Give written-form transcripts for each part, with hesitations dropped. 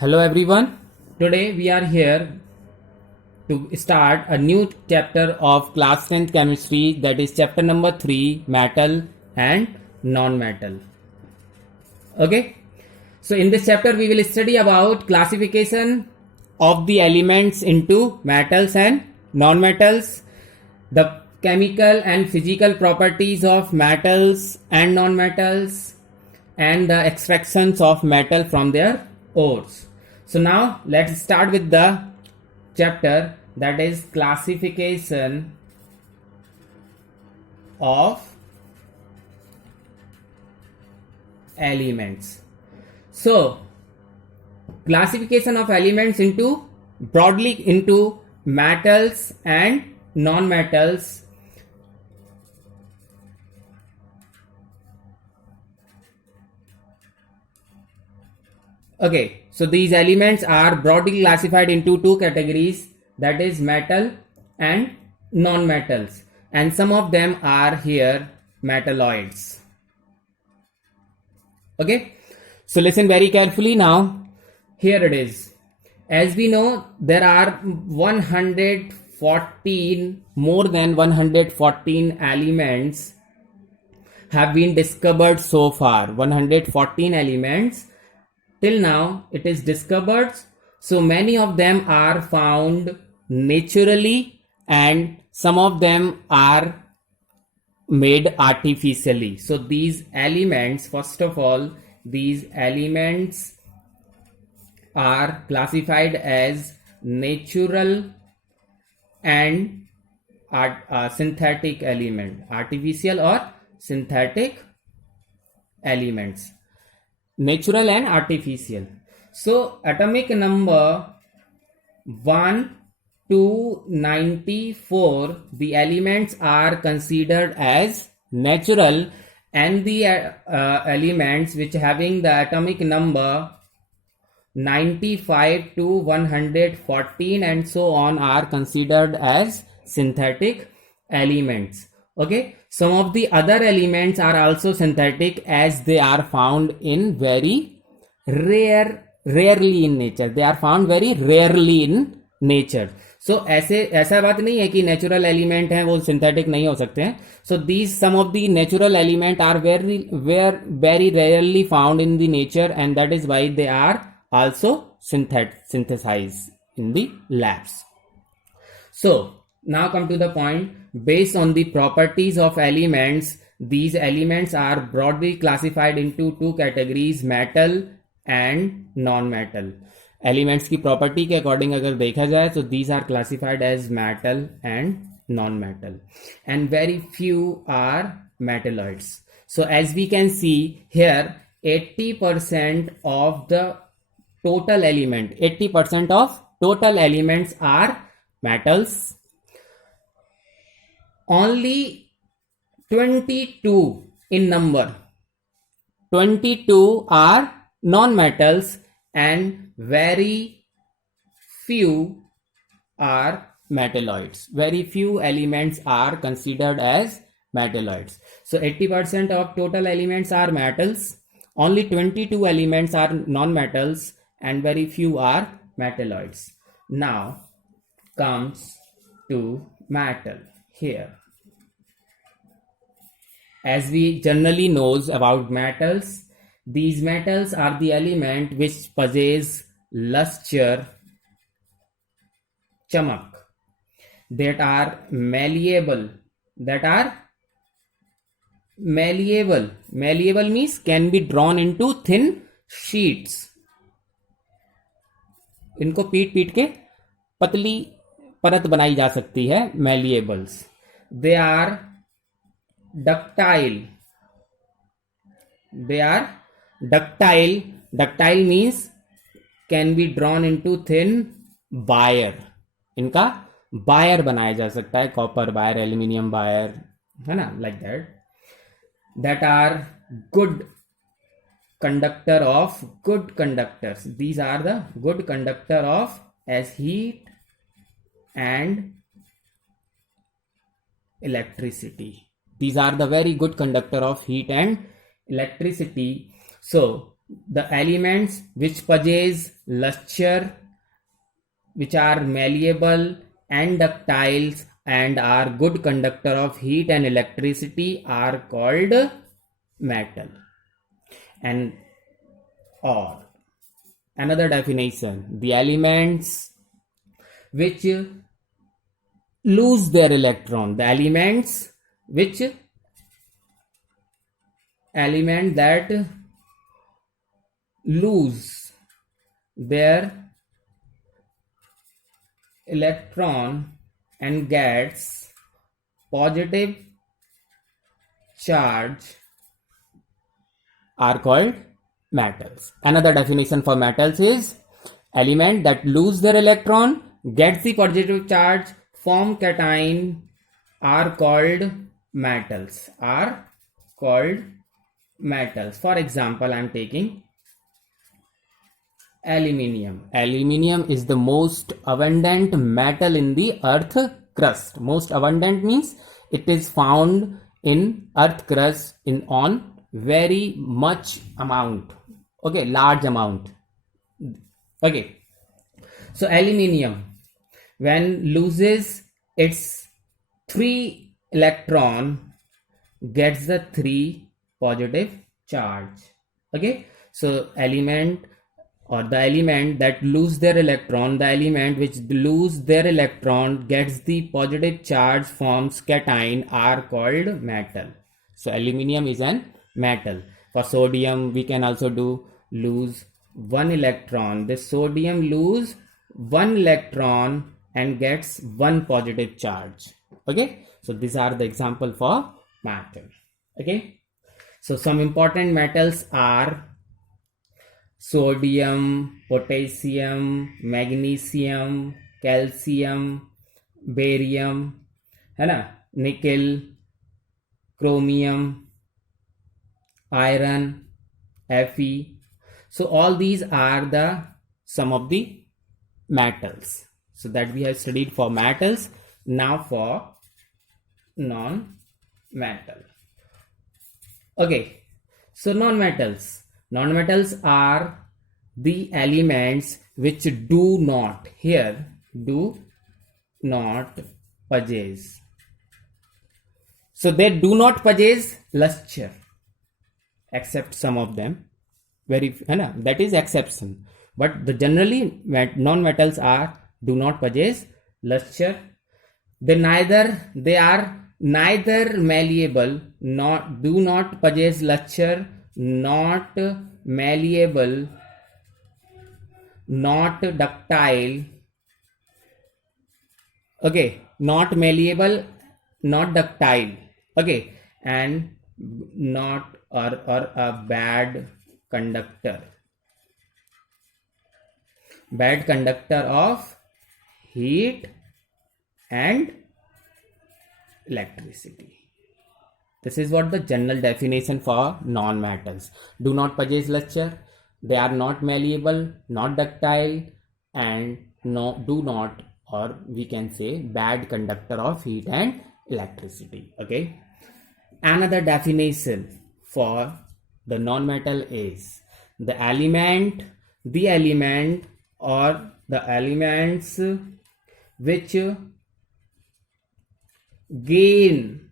Hello everyone. Today we are here to start a new chapter of class 10th chemistry, that is chapter number 3, metal and non-metal. Okay. So in this chapter we will study about classification of the elements into metals and non-metals, the chemical and physical properties of metals and non-metals, and the extractions of metal from their ores. So now let's start with the chapter, that is classification of elements. So classification of elements into broadly into metals and non-metals. Okay, so these elements are broadly classified into two categories, that is metal and non-metals, and some of them are here metalloids. Okay, so listen very carefully now. Here it is. As we know, there are 114, more than 114 elements have been discovered so far. 114 elements till now it is discovered. So many of them are found naturally and some of them are made artificially. So these elements, first of all, these elements are classified as natural and synthetic element, artificial or synthetic elements, natural and artificial. So atomic number 1 to 94, the elements are considered as natural, and the elements which having the atomic number 95 to 114 and so on are considered as synthetic elements. Okay, some of the other elements are also synthetic as they are found in very rarely in nature. They are found very rarely in nature. So ऐसा बात नहीं है कि natural element हैं वो synthetic नहीं हो सकते हैं. So these some of the natural element are very rarely found in the nature, and that is why they are also synthesized in the labs. So now come to the point. Based on the properties of elements, these elements are broadly classified into two categories, metal and non-metal. Elements की property के according अगर देखा जाए तो these are classified as metal and non-metal, and very few are metalloids. So as we can see here, 80% of the total element, 80% of total elements are metals. Only 22 in number, 22 are non-metals, and very few are metalloids. Very few elements are considered as metalloids. So 80% of total elements are metals, only 22 elements are non-metals, and very few are metalloids. Now comes to metal. Here, as we generally knows about metals, these metals are the element which possess luster, chamak, that are malleable. Malleable means can be drawn into thin sheets. इनको पीट के पतली परत बनाई जा सकती है, malleables. They are ductile. Ductile means can be drawn into thin wire. इनका वायर बनाया जा सकता है, कॉपर वायर, एल्यूमिनियम वायर, है ना, like that. That are good conductor of good conductors. These are the good conductor of as heat and electricity. These are the very good conductor of heat and electricity. So the elements which possess luster, which are malleable and ductile and are good conductor of heat and electricity are called metal. And or another definition, the elements which lose their electron, the element that lose their electron and gets positive charge are called metals. Another definition for metals is element that lose their electron, gets the positive charge, form cation are called metals. For example, I am taking aluminium. Aluminium is the most abundant metal in the earth crust. Most abundant means it is found in earth crust on very much amount. Okay, large amount. Okay, so aluminium, when loses its 3 electron, gets the 3 positive charge. Okay, so element that lose their electron, the element which lose their electron gets the positive charge, forms cation, are called metal. So aluminium is an metal. For sodium, we can also do lose 1 electron. This sodium lose 1 electron and gets 1 positive charge. Okay, so these are the example for metal. Okay, so some important metals are sodium, potassium, magnesium, calcium, barium, है ना, nickel, chromium, iron, Fe. So all these are the some of the metals. So that we have studied for metals. Now for non-metal. Okay, so non-metals. Non-metals are the elements which do not possess. So they do not possess luster, except some of them. That is exception. But the generally non-metals do not possess luster. They are neither malleable, do not possess luster, not malleable, not ductile. Okay, not malleable, not ductile. Okay, and not or a bad conductor of heat and electricity. This is what the general definition for non-metals. Do not possess luster, they are not malleable, not ductile, and do not, or we can say bad conductor of heat and electricity. Okay, another definition for the non-metal is the elements which gain.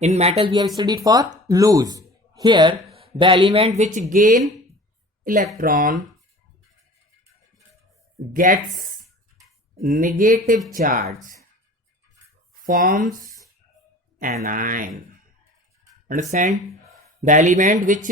In metal we have studied for lose. Here the element which gain electron, gets negative charge, forms anion. Understand? The element which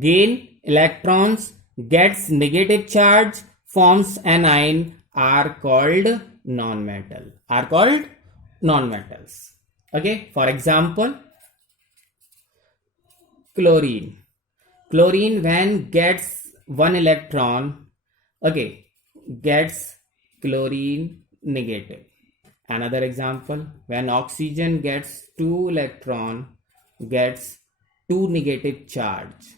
gain electrons, gets negative charge, forms anion are called non-metal. Okay, for example, chlorine. Chlorine, when gets 1 electron, okay, gets chlorine negative. Another example, when oxygen gets 2 electron, gets 2 negative charge.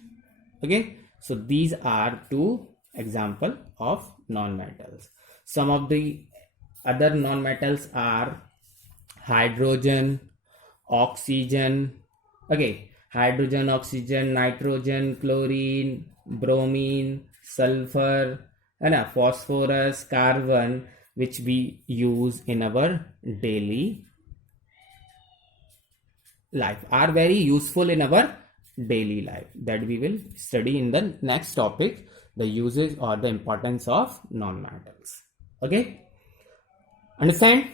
Okay, so these are 2 example of non-metals. Some of the other non-metals are hydrogen, oxygen. Okay, hydrogen, oxygen, nitrogen, chlorine, bromine, sulfur, and phosphorus, carbon, which we use in our daily life, are very useful in our daily life, that we will study in the next topic, the usage or the importance of non-metals. Okay, understand?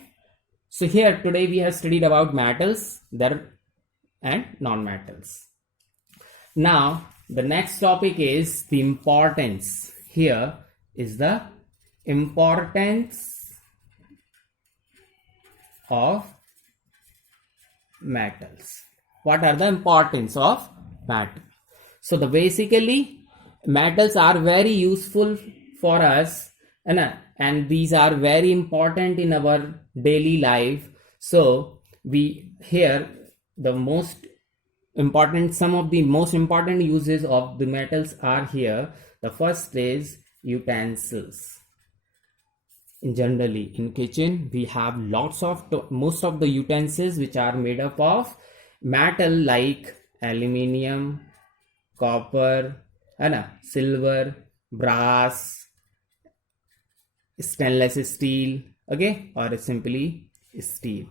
So here today we have studied about metals, their and non-metals. Now the next topic is the importance. Here is the importance of metals. What are the importance of metal? So the basically metals are very useful for us, and these are very important in our daily life. So we here the most important, some of the most important uses of the metals are here. The first is utensils. Generally in kitchen we have lots of most of the utensils which are made up of metal, like aluminium, copper, silver, brass, stainless steel, okay, or simply steel.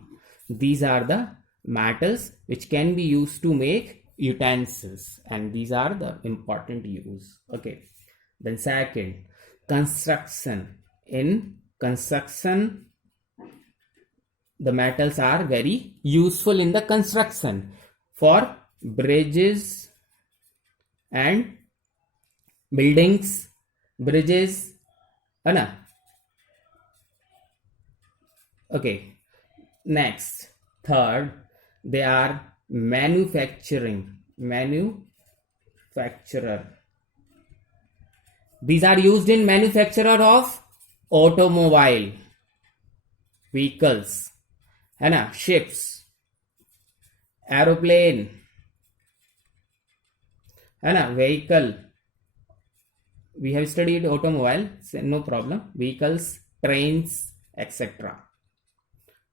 These are the metals which can be used to make utensils, and these are the important use. Okay, then second, construction. In construction, the metals are very useful in the construction for bridges and buildings, bridges, okay. Next, third, they are manufacturer. These are used in manufacturer of automobile, vehicles, ships, aeroplane, vehicle. We have studied automobile, so no problem. Vehicles, trains, etc.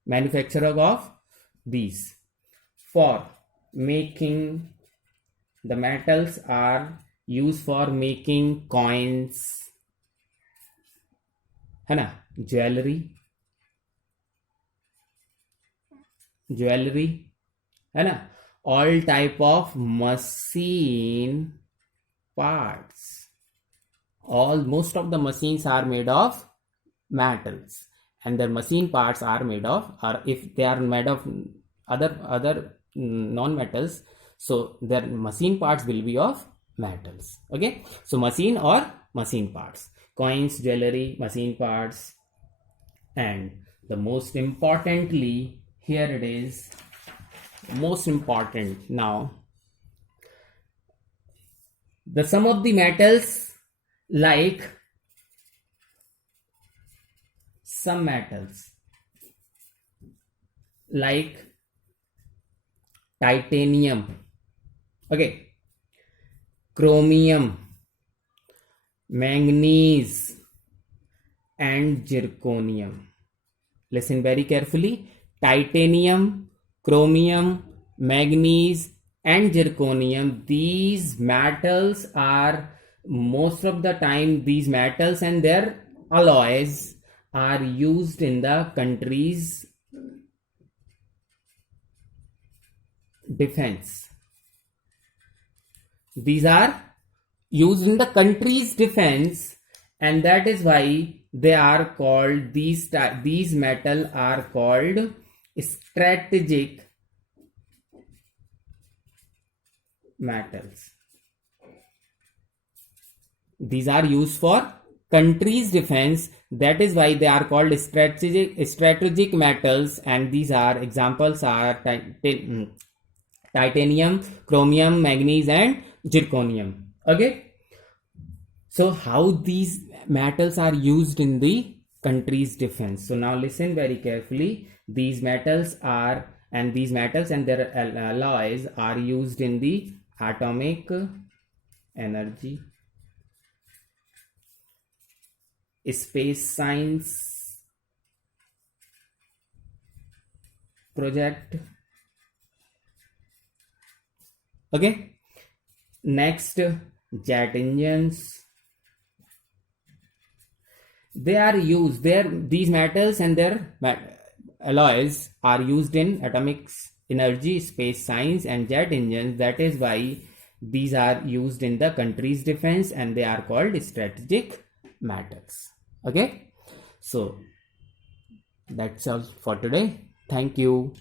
Manufacturer of these. For making, the metals are used for making coins, jewelry, all type of machine parts. Most of the machines are made of metals, and their machine parts are made of, or if they are made of other non-metals, so their machine parts will be of metals. Okay, so machine or machine parts, coins, jewelry, machine parts. And the most importantly, here it is, most important now, the some of the metals, like some metals like titanium, okay, chromium, manganese, and zirconium. Listen very carefully. Titanium, chromium, manganese, and zirconium. These metals are, most of the time, these metals and their alloys are used in the country's defense. These are used in the country's defense, and that is why they are called, these metal are called strategic metals. These are used for country's defense, that is why they are called strategic metals, and these are examples are titanium, chromium, manganese, and zirconium. Okay, so how these metals are used in the country's defense? So now listen very carefully. These metals and their alloys are used in the atomic energy, space science project, Okay. Next, jet engines. They are used there. These metals and their alloys are used in atomic energy, space science, and jet engines. That is why these are used in the country's defense, and they are called strategic metals. Okay, so that's all for today. Thank you.